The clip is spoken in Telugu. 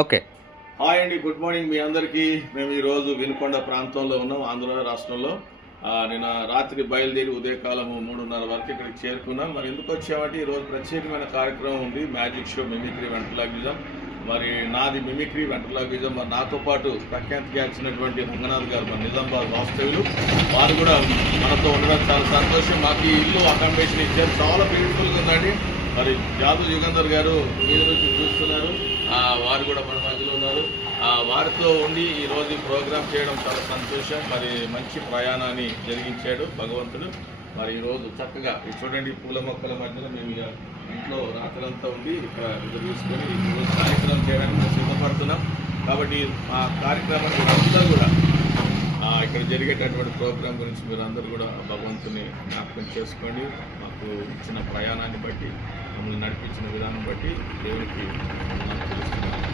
ఓకే. హాయ్ అండి, గుడ్ మార్నింగ్ మీ అందరికీ. మేము ఈరోజు వినుకొండ ప్రాంతంలో ఉన్నాం, ఆంధ్ర రాష్ట్రంలో. నిన్న రాత్రి బయలుదేరి ఉదయకాలము 3:30 వరకు ఇక్కడికి చేరుకున్నాం. మరి ఎందుకు వచ్చామంటే ఈరోజు ప్రత్యేకమైన కార్యక్రమం ఉంది, మ్యాజిక్ షో, మిమిక్రీ, వెంట్రలాక్విజం. మరి నాది మిమిక్రీ, వెంట్రలాక్విజం. మరి నాతో పాటు ప్రఖ్యాతిగాల్సినటువంటి రంగనాథ్ గారు, మన నిజామాబాద్ వాస్తవ్యులు, వారు కూడా మనతో ఉండడం చాలా సంతోషం. మాకు ఈ ఇల్లు అకామిడేషన్ ఇచ్చారు, చాలా బ్యూటిఫుల్గా ఉందండి. మరి జాదు యుగంధర్ గారు మీద నుంచి చూస్తున్నారు, వారు కూడా మన మధ్యలో ఉన్నారు. వారితో ఉండి ఈరోజు ప్రోగ్రామ్ చేయడం చాలా సంతోషం. మరి మంచి ప్రయాణాన్ని జరిగించాడు భగవంతుడు. మరి ఈరోజు చక్కగా చూడండి, పూల మొక్కల మధ్యలో మేము ఇంట్లో రాత్రంతా ఉండి ఇక్కడ తీసుకొని ఈరోజు కార్యక్రమం చేయడానికి మేము సిద్ధపడుతున్నాం. కాబట్టి ఆ కార్యక్రమాన్ని అందరూ కూడా ఇక్కడ జరిగేటటువంటి ప్రోగ్రాం గురించి మీరు అందరూ కూడా భగవంతుని జ్ఞాపకం చేసుకోండి. మాకు ఇచ్చిన ప్రయాణాన్ని బట్టి, మమ్మల్ని నడిపించిన విధానం బట్టి దేవునికి తెలుస్తున్నాం.